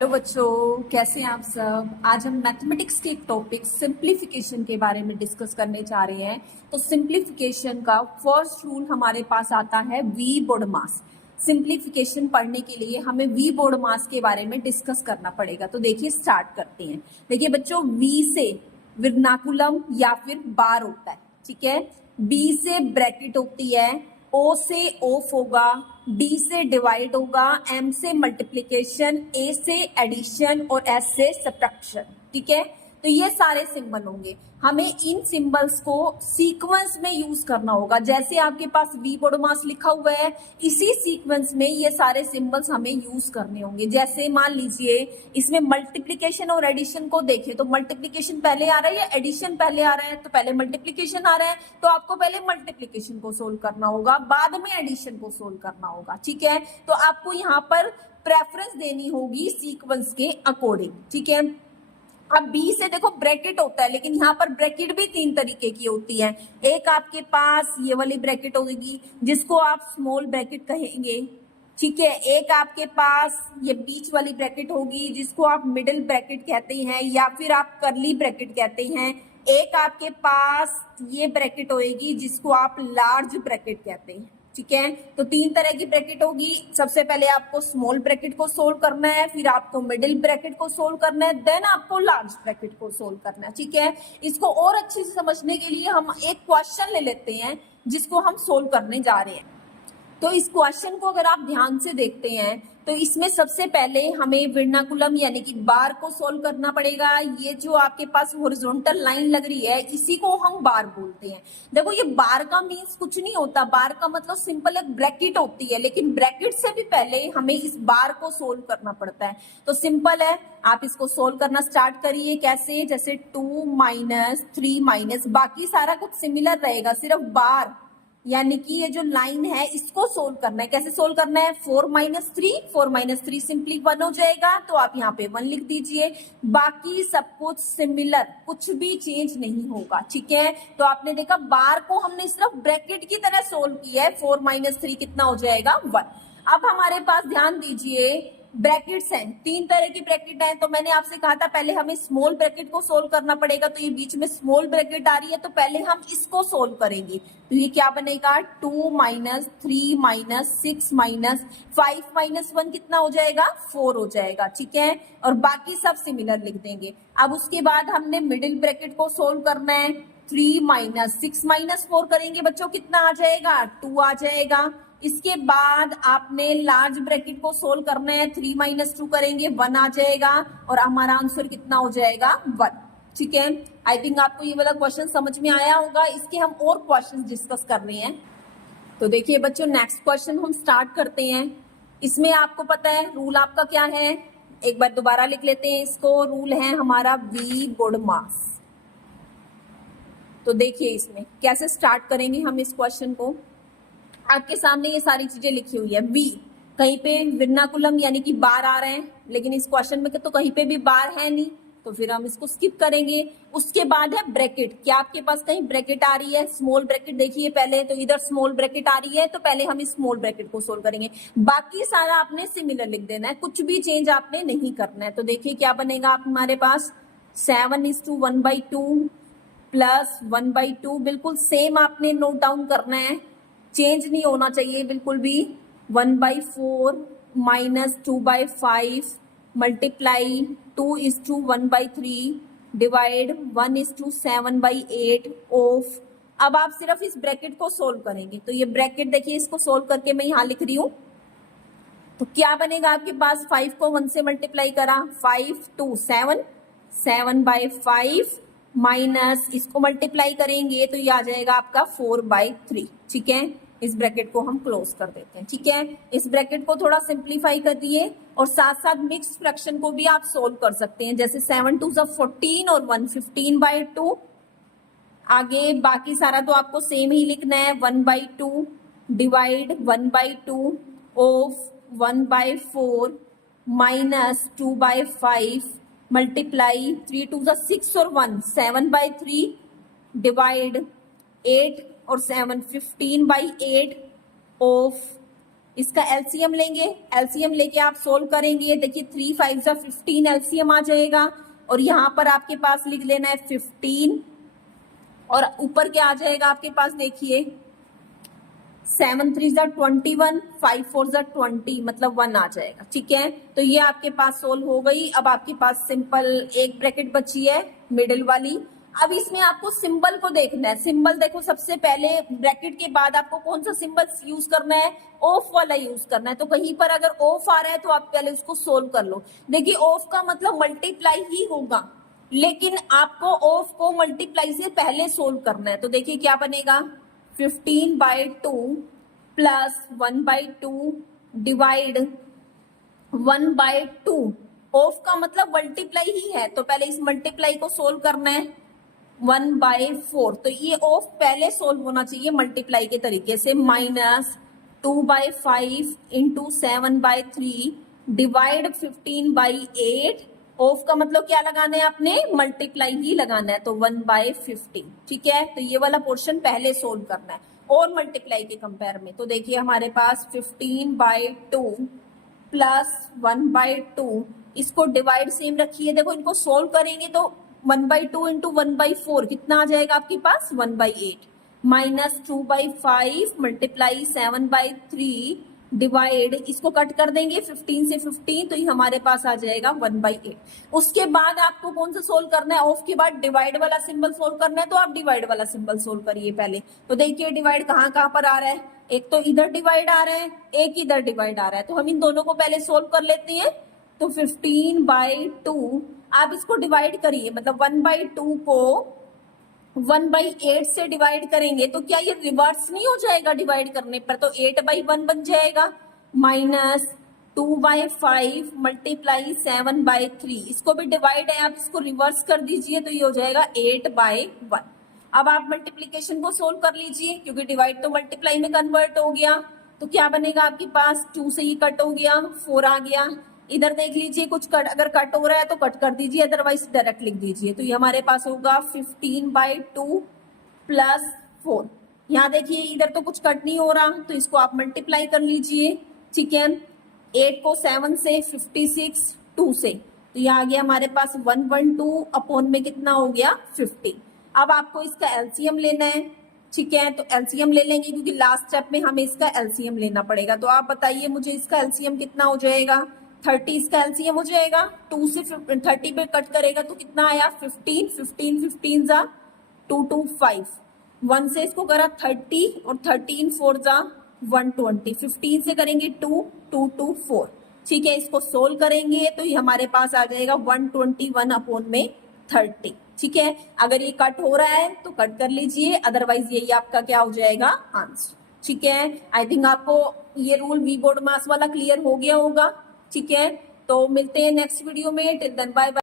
Hello बच्चों, कैसे हैं आप सब। आज हम मैथमेटिक्स के एक टॉपिक सिंप्लीफिकेशन के बारे में डिस्कस करने जा रहे हैं। तो सिंप्लीफिकेशन का फर्स्ट रूल हमारे पास आता है वी बोडमास। सिंप्लीफिकेशन पढ़ने के लिए हमें वी बोडमास के बारे में डिस्कस करना पड़ेगा। तो देखिए स्टार्ट करते हैं। देखिए बच्चों, वी से वर्नाकुलम या फिर बार होता है, ठीक है। बी से ब्रैकेट होती है, ओ से ऑफ होगा, डी से डिवाइड होगा, एम से मल्टीप्लिकेशन, ए से एडिशन और एस से सब्ट्रैक्शन, ठीक है। तो ये सारे सिंबल होंगे। हमें इन सिंबल्स को सीक्वेंस में यूज करना होगा। जैसे आपके पास वी बोडमास लिखा हुआ है, इसी सीक्वेंस में ये सारे सिंबल्स हमें यूज करने होंगे। जैसे मान लीजिए इसमें मल्टीप्लिकेशन और एडिशन को देखें तो मल्टीप्लिकेशन पहले आ रहा है या एडिशन पहले आ रहा है। तो पहले मल्टीप्लिकेशन आ रहा है तो आपको पहले मल्टीप्लिकेशन को सोल्व करना होगा, बाद में एडिशन को सोल्व करना होगा, ठीक है। तो आपको यहाँ पर प्रेफरेंस देनी होगी सीक्वेंस के अकॉर्डिंग, ठीक है। अब बी से देखो ब्रैकेट होता है, लेकिन यहाँ पर ब्रैकेट भी तीन तरीके की होती है। एक आपके पास ये वाली ब्रैकेट होगी जिसको आप स्मॉल ब्रैकेट कहेंगे, ठीक है। एक आपके पास ये बीच वाली ब्रैकेट होगी जिसको आप मिडिल ब्रैकेट कहते हैं या फिर आप करली ब्रैकेट कहते हैं। एक आपके पास ये ब्रैकेट होगी जिसको आप लार्ज ब्रैकेट कहते हैं, ठीक है। तो तीन तरह की ब्रैकेट होगी। सबसे पहले आपको स्मॉल ब्रैकेट को सोल्व करना है, फिर आपको मिडिल ब्रैकेट को सोल्व करना है, देन आपको लार्ज ब्रैकेट को सोल्व करना है, ठीक है। इसको और अच्छे से समझने के लिए हम एक क्वेश्चन ले लेते हैं जिसको हम सोल्व करने जा रहे हैं। तो इस क्वेश्चन को अगर आप ध्यान से देखते हैं तो इसमें सबसे पहले हमें वर्नाकुलम यानी कि बार को सोल्व करना पड़ेगा। ये जो आपके पास हॉरिजॉन्टल लाइन लग रही है इसी को हम बार बोलते हैं। देखो ये बार का मीन्स कुछ नहीं होता, बार का मतलब सिंपल एक ब्रैकेट होती है, लेकिन ब्रैकेट से भी पहले हमें इस बार को सोल्व करना पड़ता है। तो सिंपल है, आप इसको सोल्व करना स्टार्ट करिए। कैसे? जैसे 2 माइनस 3 माइनस, बाकी सारा कुछ सिमिलर रहेगा, सिर्फ बार यानी कि ये जो लाइन है इसको सोल्व करना है। कैसे सोल्व करना है? 4 माइनस 3 सिंपली 1 हो जाएगा, तो आप यहाँ पे 1 लिख दीजिए। बाकी सब कुछ सिमिलर, कुछ भी चेंज नहीं होगा, ठीक है। तो आपने देखा बार को हमने सिर्फ ब्रैकेट की तरह सोल्व किया है। 4 माइनस 3 कितना हो जाएगा? 1। अब हमारे पास ध्यान दीजिए ब्रैकेट्स हैं, तीन तरह की ब्रैकेट है। तो मैंने आपसे कहा था पहले हमें स्मॉल ब्रैकेट को सोल्व करना पड़ेगा। तो ये बीच में स्मॉल ब्रैकेट आ रही है तो पहले हम इसको सोल्व करेंगे। तो ये क्या बनेगा? 2 माइनस 3 माइनस 6 माइनस 5 माइनस 1 कितना हो जाएगा? 4 हो जाएगा, ठीक है। और बाकी सब सिमिलर लिख देंगे। अब उसके बाद हमने मिडिल ब्रैकेट को सोल्व करना है। 3 माइनस 6 माइनस 4 करेंगे बच्चों, कितना आ जाएगा? 2 आ जाएगा। इसके बाद आपने लार्ज ब्रैकेट को सोल्व करना है। 3 माइनस 2 करेंगे, 1 आ जाएगा और हमारा आंसर कितना हो जाएगा? 1, ठीक है। आई थिंक आपको ये वाला क्वेश्चन समझ में आया होगा। इसके हम और क्वेश्चन डिस्कस कर रहे हैं। तो देखिए बच्चों, नेक्स्ट क्वेश्चन हम स्टार्ट करते हैं। इसमें आपको पता है रूल आपका क्या है, एक बार दोबारा लिख लेते हैं इसको। रूल है हमारा वी बोडमास। तो देखिए इसमें कैसे स्टार्ट करेंगे हम इस क्वेश्चन को। आपके सामने ये सारी चीजें लिखी हुई है। वी, कहीं पे वर्नाकुलम यानी कि बार आ रहे हैं, लेकिन इस क्वेश्चन में तो कहीं पे भी बार है नहीं, तो फिर हम इसको स्किप करेंगे। उसके बाद है ब्रैकेट। क्या आपके पास कहीं ब्रैकेट आ रही है? स्मॉल ब्रैकेट देखिए पहले, तो इधर स्मॉल ब्रैकेट आ रही है तो पहले हम इस स्मॉल ब्रैकेट को सोल्व करेंगे। बाकी सारा आपने सिमिलर लिख देना है, कुछ भी चेंज आपने नहीं करना है। तो देखिए क्या बनेगा आप हमारे पास? 7:1/2 प्लस 1/2, बिल्कुल सेम आपने नोट डाउन करना है, चेंज नहीं होना चाहिए बिल्कुल भी। 1/4 माइनस 2/5 मल्टीप्लाई 2:1/3 डिवाइड 1:7/8 ऑफ। अब आप सिर्फ इस ब्रैकेट को सोल्व करेंगे। तो ये ब्रैकेट देखिए, इसको सोल्व करके मैं यहां लिख रही हूं। तो क्या बनेगा आपके पास? 5 को 1 से मल्टीप्लाई करा, 5 2 7, 7/5 माइनस इसको मल्टीप्लाई करेंगे तो ये आ जाएगा आपका 4/3, ठीक है। इस ब्रैकेट को हम क्लोज कर देते हैं, ठीक है। इस ब्रैकेट को थोड़ा सिंप्लीफाई कर दिए और साथ साथ मिक्स फ्रैक्शन को भी आप सोल्व कर सकते हैं। जैसे 7 2 14 और 1 15/2। आगे बाकी सारा तो आपको सेम ही लिखना है। 1/2 डिवाइड 1/2 ऑफ 1/4 माइनस 2/5 मल्टीप्लाई 3 2 6 और 1 7/3 डिवाइड 8 और 7 15/8 ऑफ इसका एलसीएम लेंगे, एलसीएम लेके आप सोल्व करेंगे। देखिए 3 5 जा 15 एलसीएम आ जाएगा और यहाँ पर आपके पास लिख लेना है 15 और ऊपर क्या आ जाएगा आपके पास, देखिए 7 3 जा 21, 5 4 जा 20 मतलब 1 आ जाएगा। ठीक है, तो ये आपके पास सोल्व हो गई। अब आपके पास सिंपल एक ब्रैकेट बची है मिडिल वाली। अब इसमें आपको सिंबल को देखना है। सिंबल देखो, सबसे पहले ब्रैकेट के बाद आपको कौन सा सिंबल यूज करना है, ऑफ वाला यूज करना है। तो कहीं पर अगर ऑफ आ रहा है तो आप पहले उसको सोल्व कर लो। देखिए ऑफ का मतलब मल्टीप्लाई ही होगा, लेकिन आपको ऑफ को मल्टीप्लाई से पहले सोल्व करना है। तो देखिए क्या बनेगा, 15/2 प्लस 1/2 डिवाइड 1/2। ऑफ का मतलब मल्टीप्लाई ही है, तो पहले इस मल्टीप्लाई को सोल्व करना है 1/4। तो ये ऑफ पहले सोल्व होना चाहिए मल्टीप्लाई के तरीके से। Minus 2/5 into 7/3 divide 15/8। ऑफ का मतलब क्या लगाना है, आपने मल्टीप्लाई ही लगाना है, तो 1/15। ठीक है, तो ये वाला पोर्शन पहले सोल्व करना है और मल्टीप्लाई के कंपेयर में। तो देखिए हमारे पास 15/2 प्लस 1/2, इसको डिवाइड सेम रखिए। देखो इनको सोल्व करेंगे तो 1/2 इंटू 1/4 कितना आ जाएगा आपके पास, 1/8 माइनस 2/5 मल्टीप्लाई 7/3 डिवाइड, इसको कट कर देंगे 15 से 15, तो ये हमारे पास आ जाएगा 1/8। उसके बाद आपको कौन सा सोल्व करना है, ऑफ के बाद डिवाइड वाला सिंबल सोल्व करना है। तो आप डिवाइड वाला सिंबल सोल्व करिए पहले। तो देखिए डिवाइड कहाँ कहाँ पर आ रहा है, एक तो इधर डिवाइड आ रहा है, एक इधर डिवाइड आ रहा है। तो हम इन दोनों को पहले सोल्व कर लेते हैं। तो 15/2 आप इसको डिवाइड करिए, मतलब 1/2 को 1/8 से डिवाइड करेंगे तो क्या ये रिवर्स नहीं हो जाएगा डिवाइड करने पर, तो 8/1 बन जाएगा। माइनस 2/5 मल्टीप्लाई 7/3, इसको भी डिवाइड है, आप इसको रिवर्स कर दीजिए तो ये हो जाएगा 8/1। अब आप मल्टीप्लीकेशन को सोल्व कर लीजिए, क्योंकि डिवाइड तो मल्टीप्लाई में कन्वर्ट हो गया। तो क्या बनेगा आपके पास, 2 से ही कट हो गया, 4 आ गया। इधर देख लीजिए कुछ कट, अगर कट हो रहा है तो कट कर दीजिए, अदरवाइज डायरेक्ट लिख दीजिए। तो ये हमारे पास होगा 15/2 प्लस 4। यहाँ देखिए इधर तो कुछ कट नहीं हो रहा, तो इसको आप मल्टीप्लाई कर लीजिए। ठीक है, 8 को 7 से, 56 2 से, तो यहाँ आ गया हमारे पास 112 अपॉन में कितना हो गया 50। अब आपको इसका एलसीएम लेना है। ठीक है, तो एलसीएम ले लेंगे क्योंकि लास्ट स्टेप में हमें इसका एलसीएम लेना पड़ेगा। तो आप बताइए मुझे इसका एलसीएम कितना हो जाएगा, 30 इसका एलसीएम हो जाएगा। 2 से 30 पे कट करेगा तो कितना आया 15, 15 15 जा 2 2 5, 1 से इसको करा 30 और 13 4 जा 120, 15 से करेंगे 2 2 2 4। ठीक है, इसको सोल्व करेंगे तो ये हमारे पास आ जाएगा 121 अपॉन में 30। ठीक है, अगर ये कट हो रहा है तो कट कर लीजिए, अदरवाइज यही आपका क्या हो जाएगा आंसर। ठीक है, आई थिंक आपको ये रूल वी बोर्ड मास वाला क्लियर हो गया होगा। ठीक है, तो मिलते हैं नेक्स्ट वीडियो में, टिल देन बाय बाय।